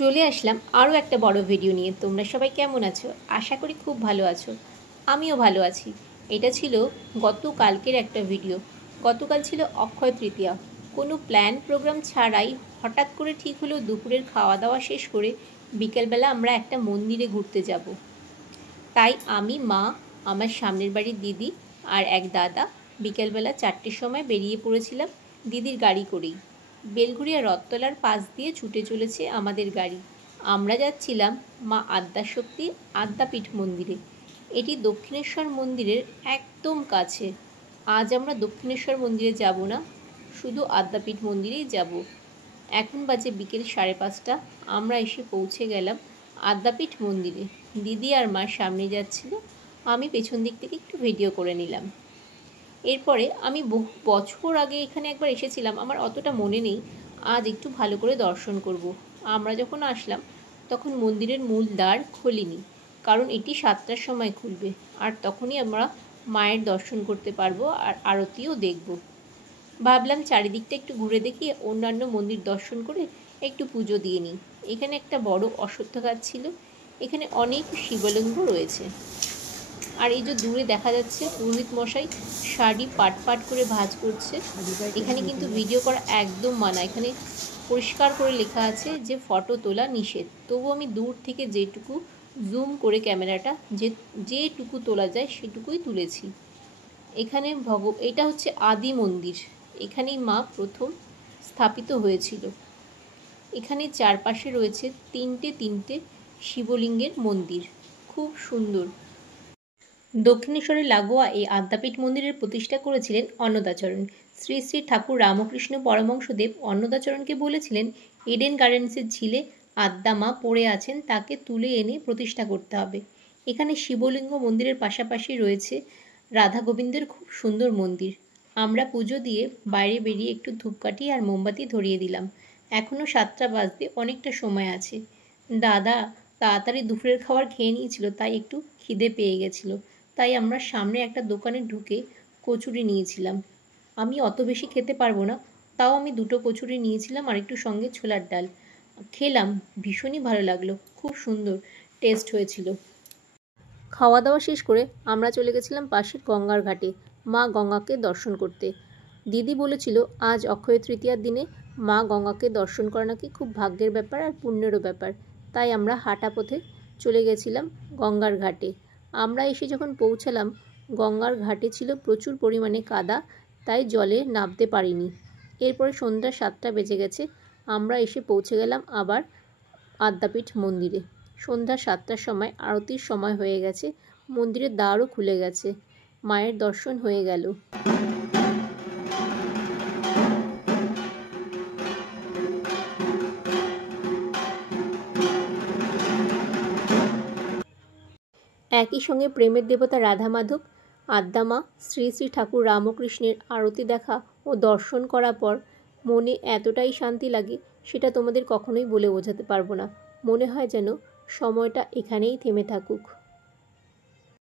চলে আসলাম আরও একটা বড় ভিডিও নিয়ে। তোমরা সবাই কেমন আছো? আশা করি খুব ভালো আছো। আমিও ভালো আছি। এটা ছিল গতকালকের একটা ভিডিও। গতকাল ছিল অক্ষয় তৃতীয়া। কোনো প্ল্যান প্রোগ্রাম ছাড়াই হঠাৎ করে ঠিক হলো দুপুরের খাওয়া দাওয়া শেষ করে বিকেলবেলা আমরা একটা মন্দিরে ঘুরতে যাব। তাই আমি, মা, আমার সামনের বাড়ির দিদি আর এক দাদা বিকেলবেলা 4টের সময় বেরিয়ে পড়েছিলাম দিদির গাড়ি করেই। বেলঘুরিয়া রথতলার পাশ দিয়ে ছুটে চলেছে আমাদের গাড়ি। আমরা যাচ্ছিলাম মা আদ্যাশক্তি আদ্যাপীঠ মন্দিরে। এটি দক্ষিণেশ্বর মন্দিরের একদম কাছে। আজ আমরা দক্ষিণেশ্বর মন্দিরে যাব না, শুধু আদ্যাপীঠ মন্দিরেই যাব। এখন বাজে বিকেল 5:30। আমরা এসে পৌঁছে গেলাম আদ্যাপীঠ মন্দিরে। দিদি আর মা সামনে যাচ্ছিল, আমি পেছন দিক থেকে একটু ভিডিও করে নিলাম। এরপরে আমি বহু বছর আগে এখানে একবার এসেছিলাম, আমার অতটা মনে নেই। আজ একটু ভালো করে দর্শন করব। আমরা যখন আসলাম তখন মন্দিরের মূল দ্বার খোলেনি, কারণ এটি 7টার সময় খুলবে, আর তখনই আমরা মায়ের দর্শন করতে পারবো আর আরতিও দেখব। ভাবলাম চারিদিকটা একটু ঘুরে দেখি, অন্যান্য মন্দির দর্শন করে একটু পুজো দিয়ে নিই। এখানে একটা বড় অশ্বত্থ গাছ ছিল, এখানে অনেক শিবলিঙ্গ রয়েছে। আর এই যে দূরে দেখা যাচ্ছে পুরোহিত মশাই শাড়ি পাট পাট করে ভাঁজ করছে। এখানে কিন্তু ভিডিও করা একদম মানা। এখানে পরিষ্কার করে লেখা আছে যে ফটো তোলা নিষেধ। তবু আমি দূর থেকে যেটুকু জুম করে ক্যামেরাটা যেটুকু তোলা যায় সেটুকুই তুলেছি। এখানে এটা হচ্ছে আদি মন্দির। এখানেই মা প্রথম স্থাপিত হয়েছিল। এখানে চারপাশে রয়েছে তিনটে শিবলিঙ্গের মন্দির, খুব সুন্দর। দক্ষিণেশ্বরের লাগোয়া এই আদ্যাপীঠ মন্দিরের প্রতিষ্ঠা করেছিলেন অন্নদাচরণ। শ্রী শ্রী ঠাকুর রামকৃষ্ণ পরমহংসদেব অন্নদাচরণকে বলেছিলেন, এডেন গার্ডেন্সের ঝিলে আদ্যামা পড়ে আছেন, তাকে তুলে এনে প্রতিষ্ঠা করতে হবে। এখানে শিবলিঙ্গ মন্দিরের পাশাপাশি রয়েছে রাধা গোবিন্দের খুব সুন্দর মন্দির। আমরা পুজো দিয়ে বাইরে বেরিয়ে একটু ধূপকাঠি আর মোমবাতি ধরিয়ে দিলাম। এখনও 7টা বাজতে অনেকটা সময় আছে। দাদা তাড়াতাড়ি দুপুরের খাবার খেয়ে নিয়েছিল, তাই একটু খিদে পেয়ে গেছিল। তাই আমরা সামনে একটা দোকানে ঢুকে কচুরি নিয়েছিলাম। আমি অত বেশি খেতে পারবো না, তাও আমি 2টো কচুরি নিয়েছিলাম আর একটু সঙ্গে ছোলার ডাল খেলাম। ভীষণই ভালো লাগলো, খুব সুন্দর টেস্ট হয়েছিল। খাওয়া দাওয়া শেষ করে আমরা চলে গেছিলাম পাশের গঙ্গার ঘাটে মা গঙ্গাকে দর্শন করতে। দিদি বলেছিল আজ অক্ষয় তৃতীয়ার দিনে মা গঙ্গাকে দর্শন করা নাকি খুব ভাগ্যের ব্যাপার আর পুণ্যেরও ব্যাপার। তাই আমরা হাঁটা পথে চলে গেছিলাম গঙ্গার ঘাটে। আমরা এসে যখন পৌঁছালাম গঙ্গার ঘাটে ছিল প্রচুর পরিমাণে কাদা, তাই জলে নামতে পারিনি। এরপরে সন্ধ্যা 7টা বেজে গেছে। আমরা এসে পৌঁছে গেলাম আবার আদ্যাপীঠ মন্দিরে। সন্ধ্যা 7টার সময় আরতির সময় হয়ে গেছে, মন্দিরের দ্বারও খুলে গেছে, মায়ের দর্শন হয়ে গেল। একই সঙ্গে প্রেমের দেবতা রাধা মাধব, আদ্যামা, শ্রী শ্রী ঠাকুর রামকৃষ্ণের আরতি দেখা ও দর্শন করার পর মনে এতটাই শান্তি লাগে, সেটা তোমাদের কখনোই বলে বোঝাতে পারবো না। মনে হয় যেন সময়টা এখানেই থেমে থাকুক।